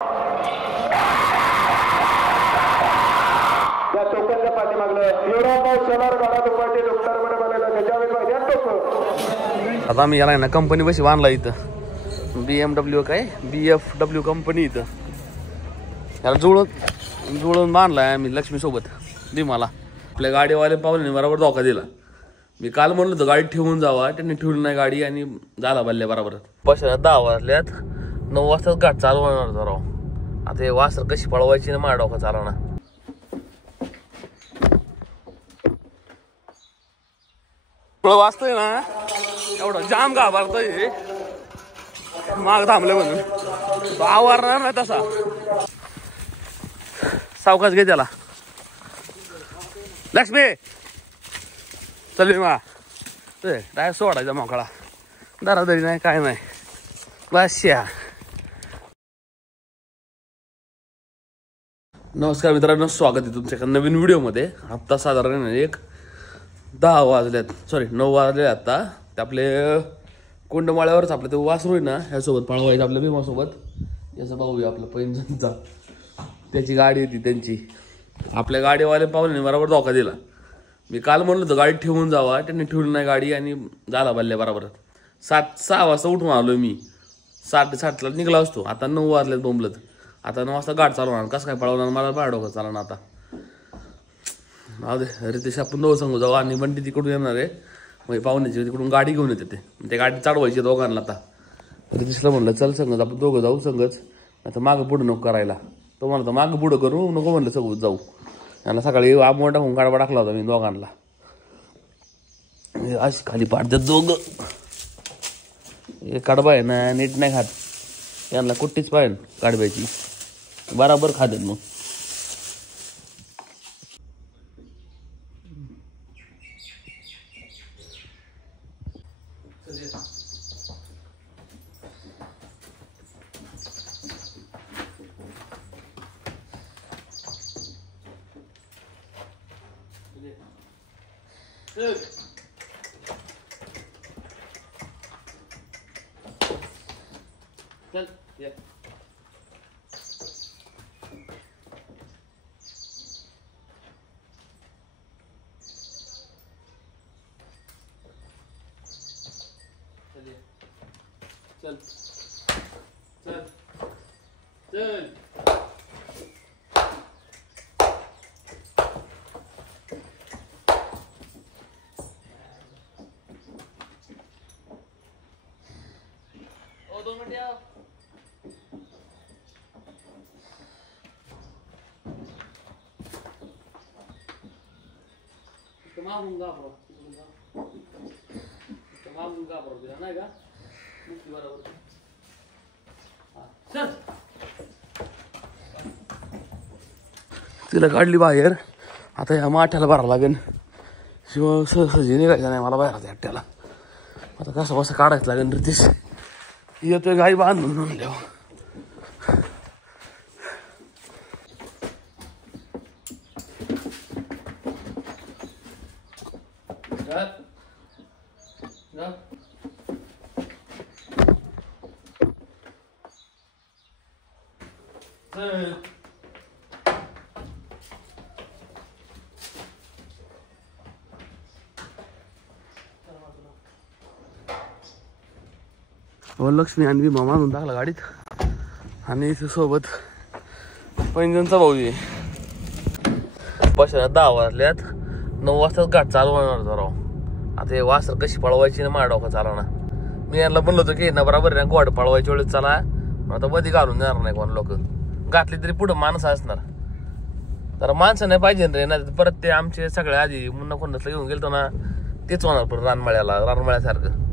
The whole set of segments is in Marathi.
या चौकाच्या पाठीमागलं युवराज शहर गाडा दुपारचे डॉक्टर मध्ये बोलायला त्याच्यावेळेस पाहिजे टोक. आता आम्ही याला ना कंपनी बशी बांधला इथं BMW काय BFW कंपनी इथं याला जुळून बांधलाय आम्ही लक्ष्मी सोबत भीमाला. आपल्या गाडीवाले पाहुणे बरोबर धोका दिला. मी काल म्हणलो होतो गाडी ठेवून जावा, त्यांनी ठेवली नाही गाडी आणि झाला बल्ल्या बरोबर. पशाला 10 वाजल्यात, 9 वाजताच गाठ चालू होणार होता राव. आता हे वासर कशी पळवायची ना माझ्या डोका चालवणार. वाचतोय ना एवढं जाम घाबरतोय माग थांबले म्हणून आवारणार नाही तसा. सावकाश घे त्याला. लक्ष्मी चल मा ते डायरेक्ट सोडायचा मोकळा. दरादरी नाही काय नाही बस्या. नमस्कार मित्रांनो, स्वागत आहे तुमच्या एका नवीन व्हिडिओमध्ये. आत्ता साधारण 10 वाजल्यात, सॉरी 9 वाजले. आता ते आपले कोंडमाळ्यावरच आपलं ते वासरू आहे ना, ह्यासोबत पळवायचं आपल्या भीमासोबत. याचा भाऊ आहे आपला पैंजणचा, त्याची गाडी होती त्यांची. आपल्या गाडीवाले पाहुणे बरोबर धोका दिला. मी काल म्हणलो होतो गाडी ठेवून जावा, त्यांनी ठेवली नाही गाडी आणि झाला बल्ल्या बरोबर. 6 वाजता उठून आलो मी. 7:30ला निघला असतो. आता 9 वाजल्यात बोंबलत. आता 9 वाजता गाडी चालवणार, कसं काय पळवणार मला बाहेर डोकं चालवणार. आता अरे रितेश आपण दोघं सांगू जाऊ आणि बंटी तिकडून येणार आहे. मग पाहुण्याची तिकडून गाडी घेऊन येते ते गाडी चढवायची दोघांना. आता रितेशला म्हणलं चल संगच आपण दोघं जाऊ संगच, आता मागं पुढं नको करायला. तो म्हणला तर मागं पुढं करू नको, म्हणलं सगळं जाऊ. यांना सकाळी आंबा टाकून गाडवा टाकला होता मी दोघांना. अशी खाली पाडतात दोघं. हे कडबा आहे ना नीट नाही खात. यांना कुट्टीच पाहिजे काढवायची, बराबर खातात मग. चल ये. चल चल चल. ओ 2 मिनिट या. मागून घाबरो नाही का बरोबर. तिला काढली बाहेर. आता ह्या माठ्याला भरावं लागेल. शिवाय सहजी निघायचं नाही मला बाहेर हट्ट्याला. आता कसं कसं काढायचं लागेल. रितेश येतोय गाई बांधून म्हणल्यावर. लक्ष्मी आणि भीमा मानून टाकला गाडीत. आणि सोबत पैंजणचा भाऊ आहे. पशाला 10 वाजल्यात, 9 वाजताच गाठ चालू होणार होता राव. आता हे वासर कशी पळवायची ना माझ्या डोका चालवणार. मी यांना म्हणलो होतो की ना बरोबर आहे ना गोड पळवायच्या वेळेस चला, आता मध्ये घालून देणार नाही कोण. लोक घातली तरी पुढं माणसं असणार. तर माणसं नाही पाहिजे रे ना. परत ते आमचे सगळे आधी मुन्ना कोणतलं घेऊन गेलतो ना, तेच होणार परत रानमळ्यासारखं.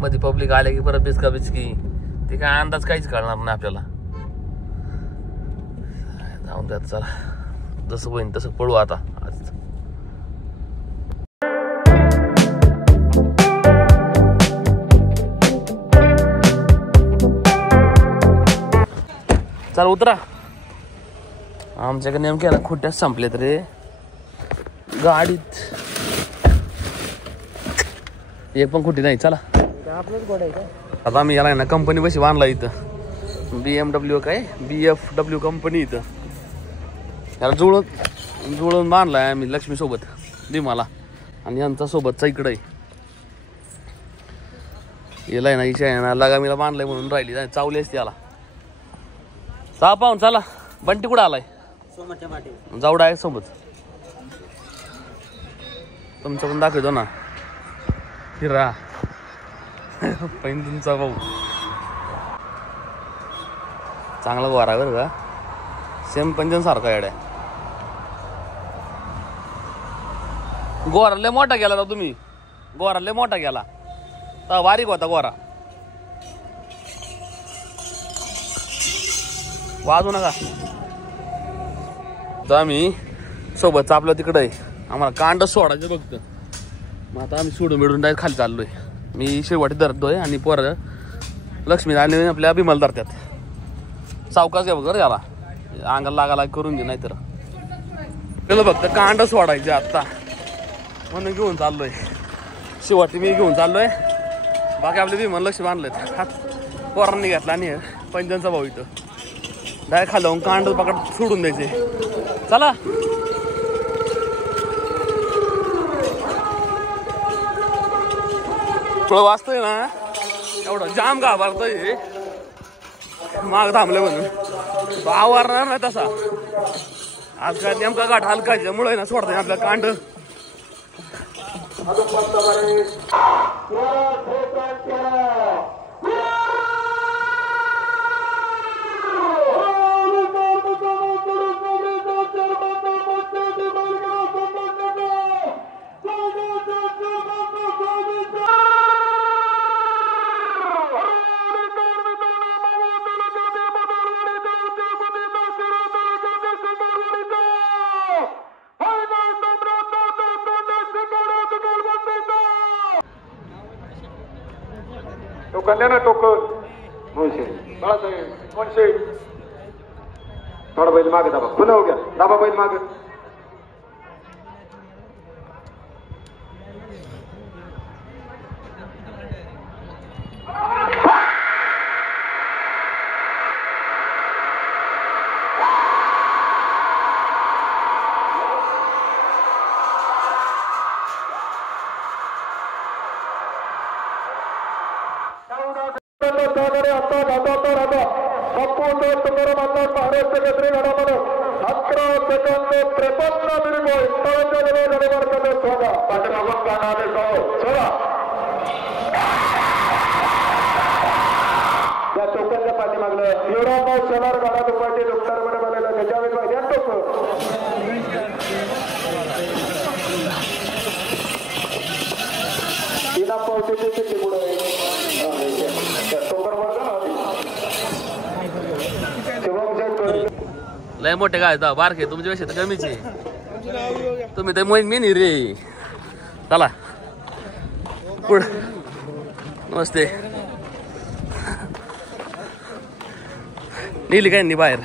मध्ये पब्लिक आले की परत बिचका बिचकी, ते काय अंदाज काहीच कळणार नाही आपल्याला. जाऊन द्या चला, जसं होईन तसं पळू आता. आज चला उतरा. आमच्याकडे नेमक्या ना खुट्ट्याच संपलेत रे गाडीत. एक पण खुटी नाही. चला आता आम्ही याला ना कंपनी बशी बांधला इथं BMW काय BFW कंपनी इथं याला जुळून बांधलाय आम्ही लक्ष्मी सोबत भीमाला आणि यांचा सोबतचा इकडे येलाय ना इच्छा लगामीला बांधलाय म्हणून राहिली चावली असते याला सहा पाहून चला बंटी कुठं आलाय जाऊ डायरेक्ट सोबत तुमचं पण दाखवतो ना हिरा पैंजनचा भाऊ चांगला गोरा बरं का सेम पैंजन सारखा येड्या गोरा लय मोठा गेला तुम्ही गोरा लय मोठा गेला तर बारीक होता गोरा वाजू नका तर आम्ही सोबत आपलं तिकडं आहे आम्हाला कांड सोडायचं बघतं मग आता आम्ही सोडून मिळून डायरेक्ट खाली चाललोय मी शेवटी धरतोय आणि पोरं लक्ष्मी आणि आपल्या भीमाला धरतात सावकाश घ्या बघ याला अंगाला लागा करून घे नाहीतर त्याला फक्त कांड सोडायचे आत्ता म्हणून घेऊन चाललोय शेवटी मी घेऊन चाललोय बाकी आपले भीमान लक्ष्मी आणलेत हात पोरांनी घेतला आणि पैंजनचा भाऊ इथं डायरेक्ट खाली जाऊन कांड पकड सोडून द्यायचे चला थोडं वाचतोय ना एवढं जाम घाबरतोय माग थांबले म्हणून तो आवारणार नाही तसा आज काय नेमका गाठ हलकायच्यामुळे ना सोडताय आपल्या कांड टोकन ना टोकन मुळशे बाळासाहेब मुळशे थोडा बैल मागे दाबा पुन्हा हो गया दाबा बैल मागे महाराष्ट्र केसरी घडामध्ये 11 सेकंद 53 मिनिट पाठीमागून गाणारे सोळा या टोकनच्या पाठीमागलं युवराज शेलार गाडा दुपाटी डॉक्टर मध्ये बनवलं त्याच्यावेळी पाहिजे टोक तिला पावसाची किती पुढे लय मोठे काय बारके तुमच्यापेक्षा तर कमीचे तुम्ही तर मेनी रे चला पुढ नमस्ते नेली काय बाहेर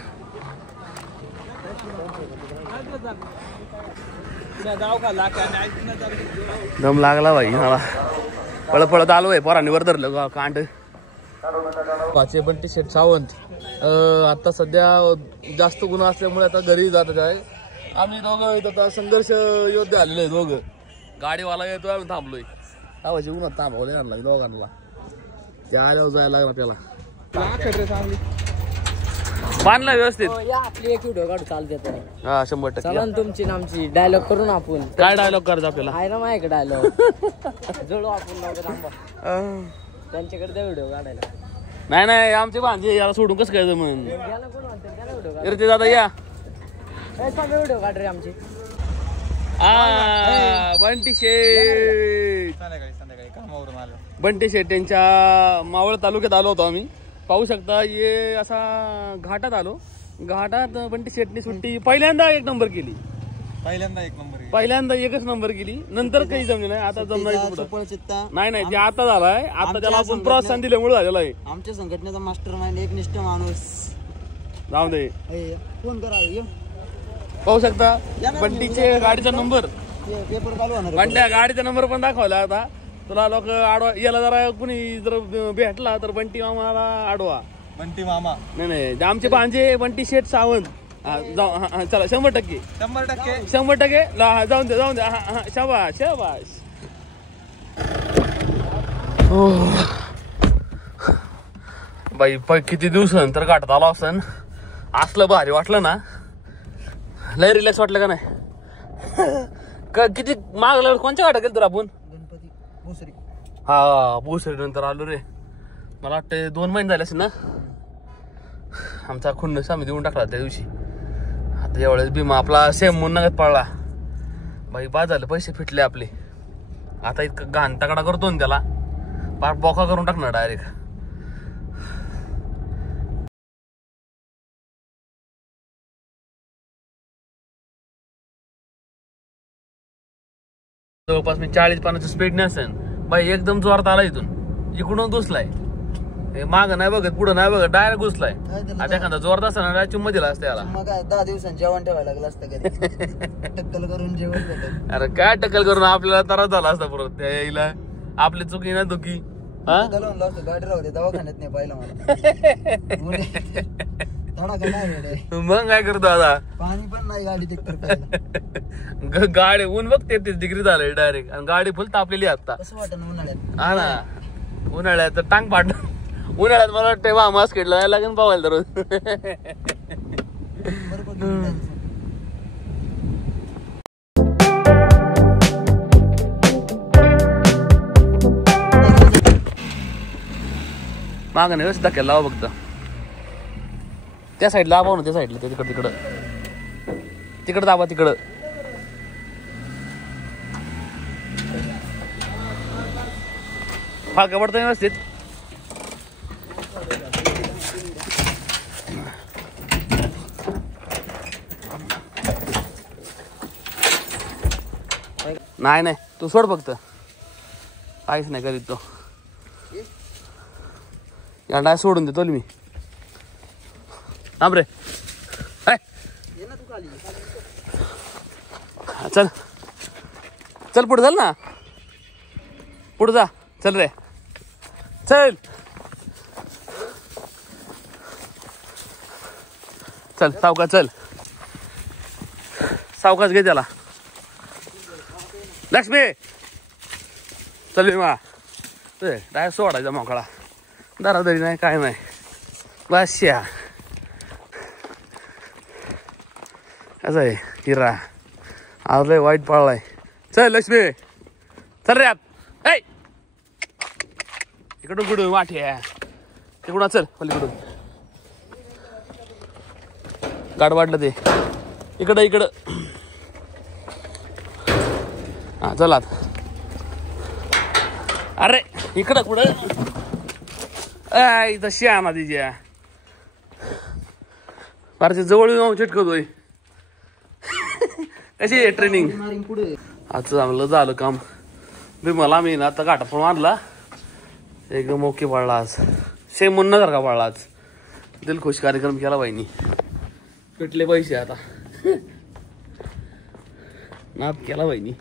दम लागला भाई मला पळत पळत आलोय पोरांनी वर धरलं कांड पाचे पण टी शर्ट सावंत आता सध्या जास्त गुन्हा असल्यामुळे आता घरी जात आहे आम्ही दोघं इथं आता संघर्ष योद्धे आलेले दोघं गाडीवाला येतोय आम्ही थांबलोय आवाजी उन्हात थांबवले आणला दोघांना त्या आल्यावर जायला लागला त्याला बांधला व्यवस्थित आपली एक व्हिडिओ काढू चालते हा 100% चला तुमची नामची डायलॉग करून आपण काय डायलॉग करायचा आपल्याला आहे ना माझ्याकडे डायलॉग जोडू आपण थांबा त्यांच्याकडे त्या व्हिडिओ काढायला नाही आमचे भांजे याला सोडून कसं काय म्हणून याला कोण म्हणते त्याला व्हिडिओ अरे ते दादा या व्हिडिओ काढ रे आमची बंटी शेठ संध्याकाळी कामावरून आलो बंटी शेठ यांच्या मावळ तालुक्यात आलो होतो आम्ही पाहू शकता ये असा घाटात आलो घाटात बंटी शेठनी सुट्टी पहिल्यांदा 1 नंबर केली पहिल्यांदा एकच नंबर केली नंतर काही जमले नाही आता जमणार नाही ते आता झालाय आता त्याला आपण प्रोत्साहन दिल्यामुळे झालेलं आहे आमच्या संघटनेचा मास्टर माइंड एकनिष्ठ माणूस जाऊ दे फोन करा पाहू शकता बंटीचे गाडीचा नंबर पेपर चालू होणार बंट्या गाडीचा नंबर पण दाखवला आता तुला लोक आडवा याला जरा कुणी जर भेटला तर बंटी मामाला आडवा बंटी मामा. नाही आमचे भांजे बंटी शेठ सावंत. जाऊ चला 100%. 100% जाऊन दे शाबाश शाबाश. बाई किती दिवसानंतर गाठात आलो असन. असलं भारी वाटलं ना. लय रिलॅक्स वाटलं का नाही. किती मागलं कोणत्या गाठा गेलो तर आपण. गणपती भोसरी. हा भोसरी नंतर आलो रे. मला वाटतं 2 महिने झाले असेल ना. आमचा खुन्नस आम्ही देऊन टाकला त्या दिवशी. आता एवढ्याच भीमा आपला सेम मुन्नगत पडला. बाई बाद झालं पैसे फिटले आपले. आता इतकं घाण तकडा करतो ना त्याला. पार बोका करून टाकणार डायरेक्ट. जवळपास मी 40-50 स्पीड असेल. बाई एकदम जोरात आला इथून. इकडून घुसलाय. माग नाही बघत पुढं नाही बघत डायरेक्ट घुसलाय. आता एखादा जोरात असताना डायरेक्ट चुम्मा दिला असता याला. मग 10 दिवसांनी जेवण ठेवायला लागलं असतं कधी. टक्कल करून जेवण भेटत. अरे काय टक्कल करून आपल्याला त्रास झाला असता परत त्या यायला. आपली चुकी ना दुखी. गाडी राहू दे दवाखान्यात नाही पाहिलं मला. मग काय करतो आता. पाणी पण नाही गाडी. गाडी ऊन बघ 33 डिग्री झालंय डायरेक्ट. आणि गाडी फुल तापलेली आता. कसं वाटत उन्हाळ्यात. हा ना उन्हाळ्यात तर टांग पाड. उन्हाळ्यात मला वाटतं मास्क खेळला लागेल पावायला दररोज. माग नाही व्यवस्थित धक्क्याला लावा फक्त. त्या साईडला दाबा ना. त्या साईडला तिकडं दाबा तिकडं. फाळका पडतं व्यवस्थित. नाही तू सोड फक्त. काहीच नाही करीत तो. या सोडून देतो मी. थांब रे. चल चल पुढे चल ना. पुढे जा. चल रे चल. चल सावकाश चल. सावकाश घे त्याला. लक्ष्मी चल भीमा. डायरेक्ट सोडायचा मोकळा. दरादरी नाही काय नाही. बस या कसं आहे हिरा. आज लय वाईट पाळलाय. चल लक्ष्मी चल रे. ऐ इकडून कुठून वाट्या तिकडून चल पलीकडून. गाड वाढलं ते. इकडं हा चला. अरे इकडं कुठं. तशी आणा तिच्या. फारसे जवळ जाऊन चिटकतोय. कशी आहे ट्रेनिंग. आज चांगलं झालं काम. मला मी ना आता गाठा पण मारला. एकदम ओके पडला आज. सेम मुन्नासारखा पडला आज. दिलखुश कार्यक्रम केला बाईनी. भेटले पैसे आता. नाद केला बाईनी.